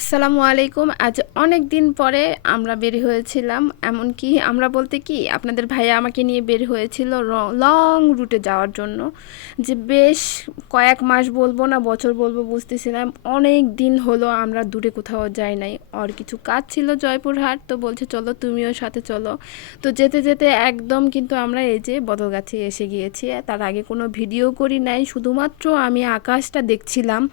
আসসালামু আলাইকুম। আজ অনেক দিন পরে আমরা বের হয়েছিলাম, এমনকি আমরা বলতে কি আপনাদের ভাইয়া আমাকে নিয়ে বের হয়েছিল লং রুটে যাওয়ার জন্য। যে বেশ কয়েক মাস বলবো না বছর বলবো বুঝতেছিলাম, অনেক দিন হলো আমরা দূরে কোথাও যাই নাই। আর কিছু কাজ ছিল জয়পুরহাট, তো বলছে চলো তুমিও সাথে চলো। তো যেতে যেতে একদম কিন্তু আমরা এই যে বদলগাছি এসে গিয়েছি। তার আগে কোনো ভিডিও করি নাই, শুধুমাত্র আমি আকাশটা দেখছিলাম,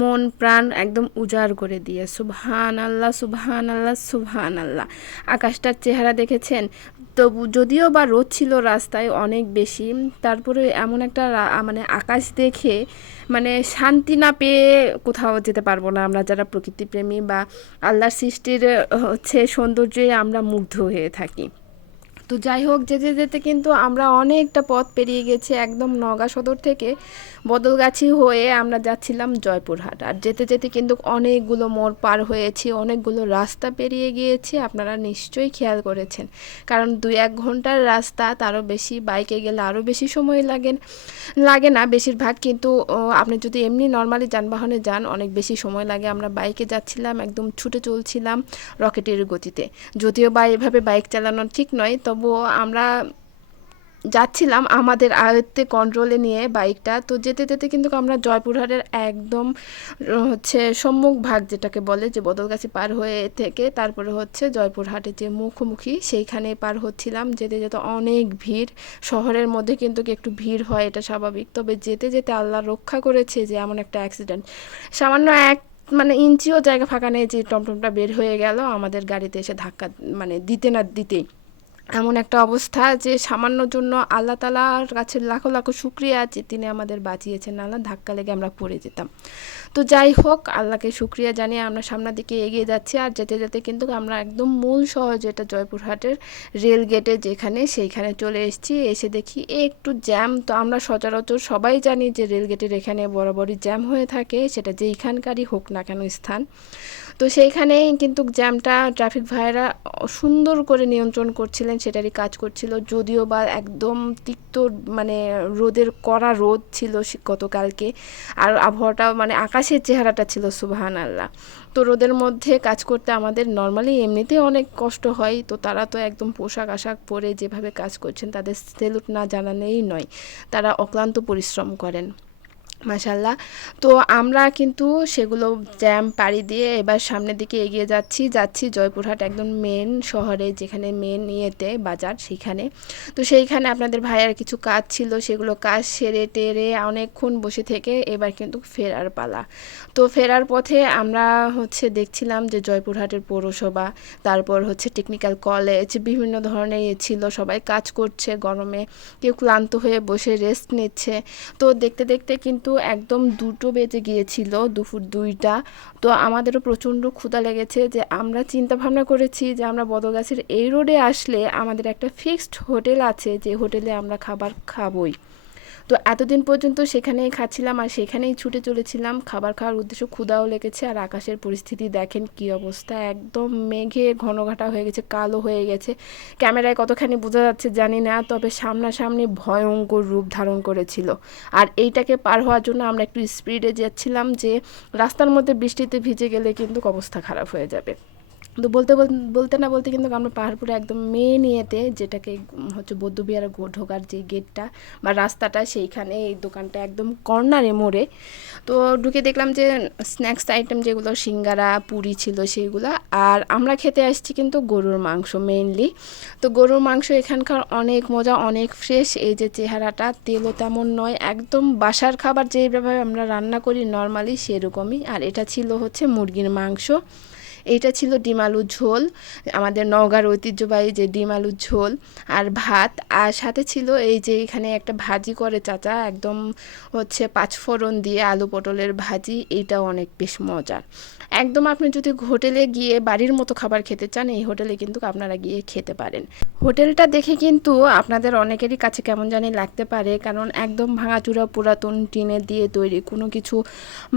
মন প্রাণ একদম উজাড় করে দিয়ে। সুবহান আল্লাহ, সুবহান আল্লাহ, সুবহান আল্লাহ। আকাশটার চেহারা দেখেছেন? তো যদিও বা রোদ ছিল রাস্তায় অনেক বেশি, তারপরে এমন একটা মানে আকাশ দেখে মানে শান্তি না পেয়ে কোথাও যেতে পারবো না। আমরা যারা প্রকৃতিপ্রেমী বা আল্লাহর সৃষ্টির সৌন্দর্যে আমরা মুগ্ধ হয়ে থাকি। তো যাই হোক, যেতে যেতে কিন্তু আমরা অনেকটা পথ পেরিয়ে গেছি। একদম নওগাঁ সদর থেকে বদলগাছি হয়ে আমরা যাচ্ছিলাম জয়পুরহাট। আর যেতে যেতে কিন্তু অনেকগুলো মোড় পার হয়েছি, অনেকগুলো রাস্তা পেরিয়ে গিয়েছি। আপনারা নিশ্চয়ই খেয়াল করেছেন, কারণ 2-1 ঘন্টার রাস্তা, তারও বেশি বাইকে গেলে আরও বেশি সময় লাগে না বেশিরভাগ। কিন্তু আপনি যদি এমনি নর্মালি যানবাহনে যান অনেক বেশি সময় লাগে। আমরা বাইকে যাচ্ছিলাম, একদম ছুটে চলছিলাম রকেটের গতিতে। যদিও বা এভাবে বাইক চালানো ঠিক নয়, তবুও আমরা যাচ্ছিলাম আমাদের আয়ত্তে কন্ট্রোলে নিয়ে বাইকটা। তো যেতে যেতে কিন্তু আমরা জয়পুরহাটের একদম সম্মুখ ভাগ যেটাকে বলে, যে বদলগাছি পার হয়ে থেকে তারপরে জয়পুরহাটের যে মুখোমুখি সেইখানে পার হচ্ছিলাম। যেতে যেতে অনেক ভিড়, শহরের মধ্যে কিন্তু একটু ভিড় হয়, এটা স্বাভাবিক। তবে যেতে যেতে আল্লাহ রক্ষা করেছে যে এমন একটা অ্যাক্সিডেন্ট, সামান্য এক মানে ইঞ্চিও জায়গা ফাঁকা নেই যে টমটমটা বের হয়ে গেল আমাদের গাড়িতে এসে ধাক্কা মানে দিতে না দিতেই। এমন একটা অবস্থা যে সামান্যর জন্য আল্লাহ তালার কাছে লাখো লাখো শুক্রিয়া আছে, তিনি আমাদের বাঁচিয়েছেন, নাহলে ধাক্কা লেগে আমরা পড়ে যেতাম। তো যাই হোক, আল্লাহকে শুক্রিয়া জানিয়ে আমরা সামনের দিকে এগিয়ে যাচ্ছি। আর যেতে যেতে কিন্তু আমরা একদম মূল শহর যেটা জয়পুরহাটের রেল গেটে যেখানে, সেইখানে চলে এসেছি। এসে দেখি একটু জ্যাম। তো আমরা সচরাচর সবাই জানি যে রেল গেটের এখানে বরাবরই জ্যাম হয়ে থাকে, সেটা যেইখানকারই হোক না কেন স্থান। তো সেইখানেই কিন্তু জ্যামটা ট্রাফিক ভাইয়েরা সুন্দর করে নিয়ন্ত্রণ করছিলেন, সেটারই কাজ করছিল। যদিও বা একদম তিক্ত মানে রোদের কড়া রোদ ছিল গতকালকে, আর আবহাওয়াটা মানে আকাশের চেহারাটা ছিল সুবহান আল্লাহ। তো রোদের মধ্যে কাজ করতে আমাদের নর্মালি এমনিতেই অনেক কষ্ট হয়, তো তারা তো একদম পোশাক আশাক পরে যেভাবে কাজ করছেন তাদের সেলুট না জানালেই নয়। তারা অক্লান্ত পরিশ্রম করেন, মাশাল্লাহ। তো আমরা কিন্তু সেগুলো জ্যাম পাড়ি দিয়ে এবার সামনের দিকে এগিয়ে যাচ্ছি জয়পুরহাট একদম মেন শহরে, যেখানে মেন ইয়েতে বাজার সেইখানে। তো সেইখানে আপনাদের ভাইয়ের কিছু কাজ ছিল, সেগুলো কাজ সেরে টেরে অনেকক্ষণ বসে থেকে এবার কিন্তু ফেরার পালা। তো ফেরার পথে আমরা দেখছিলাম যে জয়পুরহাটের পৌরসভা, তারপর টেকনিক্যাল কলেজ, বিভিন্ন ধরনের ছিল, সবাই কাজ করছে গরমে, কেউ ক্লান্ত হয়ে বসে রেস্ট নিচ্ছে। তো দেখতে দেখতে কিন্তু একদম 2টো বেজে গিয়েছিল, দুপুর 2টা। তো আমাদেরও প্রচণ্ড ক্ষুধা লেগেছে, যে আমরা চিন্তা ভাবনা করেছি যে আমরা বদলগাছির এই রোডে আসলে আমাদের একটা ফিক্সড হোটেল আছে, যে হোটেলে আমরা খাবার খাবই। তো এতদিন পর্যন্ত সেখানেই খাচ্ছিলাম আর সেখানেই ছুটে চলেছিলাম খাবার খাওয়ার উদ্দেশ্য। ক্ষুধাও লেগেছে, আর আকাশের পরিস্থিতি দেখেন কি অবস্থা, একদম মেঘে ঘনঘাটা হয়ে গেছে, কালো হয়ে গেছে। ক্যামেরায় কতখানি বোঝা যাচ্ছে জানি না, তবে সামনাসামনি ভয়ঙ্কর রূপ ধারণ করেছিল। আর এইটাকে পার হওয়ার জন্য আমরা একটু স্পিডে যাচ্ছিলাম, যে রাস্তার মধ্যে বৃষ্টিতে ভিজে গেলে কিন্তু অবস্থা খারাপ হয়ে যাবে। তো বলতে না বলতে কিন্তু আমরা পাহাড়পুরে একদম মেন ইয়েতে, যেটাকে বৌদ্ধবিহারে ঢোকার যে গেটটা বা রাস্তাটা, সেইখানে এই দোকানটা একদম কর্নারে মোড়ে। তো ঢুকে দেখলাম যে স্ন্যাক্স আইটেম যেগুলো সিঙ্গারা পুরি ছিল সেইগুলো। আর আমরা খেতে আসছি কিন্তু গরুর মাংস মেইনলি। তো গরুর মাংস এখানকার অনেক মজা, অনেক ফ্রেশ। এই যে চেহারাটা, তেলও তেমন নয়, একদম বাসার খাবার যেভাবে আমরা রান্না করি নর্মালি সেরকমই। আর এটা ছিল মুরগির মাংস, এইটা ছিল ডিম আলুর ঝোল, আমাদের নওগাঁর ঐতিহ্যবাহী যে ডিম আলুর ঝোল, আর ভাত। আর সাথে ছিল এই যে এখানে একটা ভাজি করে চাচা, একদম পাঁচফোড়ন দিয়ে আলু পটলের ভাজি, এইটাও অনেক বেশ মজার। একদম আপনি যদি হোটেলে গিয়ে বাড়ির মতো খাবার খেতে চান, এই হোটেলে কিন্তু আপনারা গিয়ে খেতে পারেন। হোটেলটা দেখে কিন্তু আপনাদের অনেকেরই কাছে কেমন জানি লাগতে পারে, কারণ একদম ভাঙাচুরা পুরাতন টিনের দিয়ে তৈরি, কোনো কিছু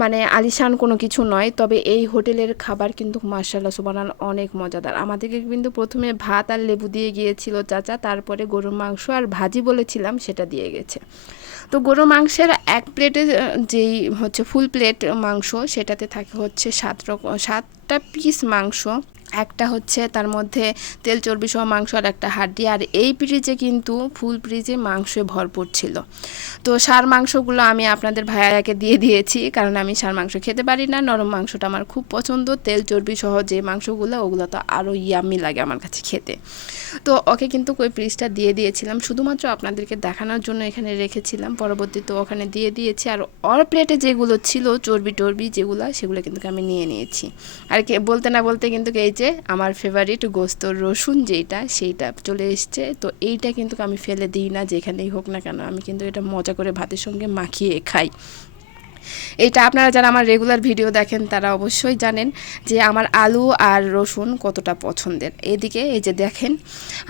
মানে আলিশান কোনো কিছু নয়। তবে এই হোটেলের খাবার কিন্তু মাশাআল্লাহ সুবহানাল্লাহ অনেক মজাদার। আমাদেরকে কিন্তু প্রথমে ভাত আর লেবু দিয়ে গিয়েছিল চাচা, তারপরে গরুর মাংস আর ভাজি বলেছিলাম সেটা দিয়ে গেছে। তো গরুর মাংসের এক প্লেটে যেই হচ্ছে ফুল প্লেট মাংস, সেটাতে থাকে হচ্ছে 7টা পিস মাংস, একটা হচ্ছে তার মধ্যে তেল চর্বি সহ মাংস আর একটা হাড্ডি। আর এই ফ্রিজে কিন্তু ফুল ফ্রিজে মাংসে ভরপুর ছিল। তো ষাঁড় মাংসগুলো আমি আপনাদের ভাইয়াকে দিয়ে দিয়েছি, কারণ আমি ষাঁড় মাংস খেতে পারি না, নরম মাংসটা আমার খুব পছন্দ। তেল চর্বি সহ যে মাংসগুলো ওগুলো তো আরও ইয়াম্মি লাগে আমার কাছে খেতে। তো ওকে কিন্তু ওই ফ্রিজটা দিয়ে দিয়েছিলাম, শুধুমাত্র আপনাদেরকে দেখানোর জন্য এখানে রেখেছিলাম। পরবর্তীতে ওখানে দিয়ে দিয়েছি। আর ওর প্লেটে যেগুলো ছিল চর্বি টর্বি যেগুলো, সেগুলো কিন্তু আমি নিয়ে নিয়েছি। আর বলতে না বলতে কিন্তু এই যে আমার ফেভারিট গোস্ত রসুন যেটা, সেইটা চলে এসছে। তো এইটা কিন্তু আমি ফেলে দিই না, যেখানেই হোক না কেন আমি কিন্তু এটা মজা করে ভাতের সঙ্গে মাখিয়ে খাই। এটা আপনারা যারা আমার রেগুলার ভিডিও দেখেন তারা অবশ্যই জানেন যে আমার আলু আর রসুন কতটা পছন্দের। এদিকে এই যে দেখেন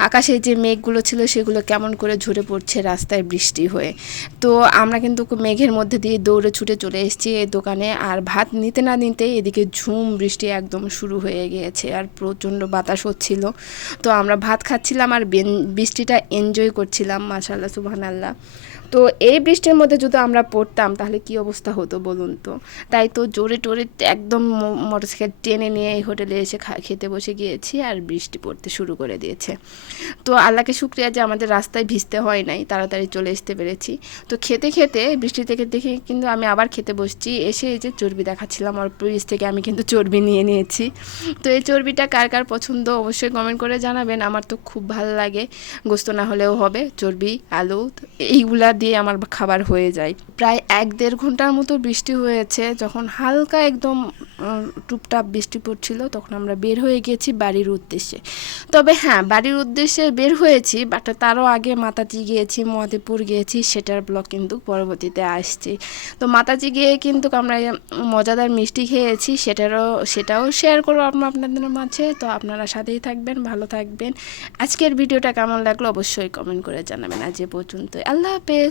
আকাশে যে মেঘগুলো ছিল সেগুলো কেমন করে ঝরে পড়ছে রাস্তায় বৃষ্টি হয়ে। তো আমরা কিন্তু মেঘের মধ্যে দিয়ে দৌড়ে ছুটে চলে এসেছি এই দোকানে। আর ভাত নিতে না নিতেই এদিকে ঝুম বৃষ্টি একদম শুরু হয়ে গিয়েছে, আর প্রচণ্ড বাতাস হচ্ছিল। তো আমরা ভাত খাচ্ছিলাম আর বৃষ্টিটা এনজয় করছিলাম। মাশাআল্লাহ সুবহানাল্লাহ। তো এই বৃষ্টির মধ্যে যদি আমরা পড়তাম তাহলে কি অবস্থা হতো বলুন তো। তাই তো জোরে টোরে একদম মোটরসাইকেল টেনে নিয়ে এই হোটেলে এসে খেতে বসে গিয়েছি, আর বৃষ্টি পড়তে শুরু করে দিয়েছে। তো আল্লাহকে শুকরিয়া যে আমাদের রাস্তায় ভিজতে হয় নাই, তাড়াতাড়ি চলে আসতে পেরেছি। তো খেতে খেতে বৃষ্টি থেকে দেখে কিন্তু আমি আবার খেতে বসছি। এসে এই যে চর্বি দেখাচ্ছিলাম, আর ফ্রিজ থেকে আমি কিন্তু চর্বি নিয়ে নিয়েছি। তো এই চর্বিটা কার কার পছন্দ অবশ্যই কমেন্ট করে জানাবেন। আমার তো খুব ভালো লাগে, গোস্ত না হলেও হবে, চর্বি আলু এইগুলা দিয়ে আমার খাবার হয়ে যায়। প্রায় 1-1.5 ঘন্টার মতো বৃষ্টি হয়েছে। যখন হালকা একদম টুপটাপ বৃষ্টি পড়ছিল তখন আমরা বের হয়ে গেছি বাড়ির উদ্দেশ্যে। তবে হ্যাঁ, বাড়ির উদ্দেশ্যে বের হয়েছি, বাট তারও আগে মাতাজি গিয়েছি, মহাদেবপুর গিয়েছি, সেটার ব্লগ কিন্তু পরবর্তীতে আসছি। তো মাতাজি গিয়ে কিন্তু আমরা মজাদার মিষ্টি খেয়েছি, সেটাও শেয়ার করবো আপনাদের মাঝে। তো আপনারা সাথেই থাকবেন, ভালো থাকবেন। আজকের ভিডিওটা কেমন লাগলো অবশ্যই কমেন্ট করে জানাবেন। আজ এ পর্যন্ত, আল্লাহ হাফেজ।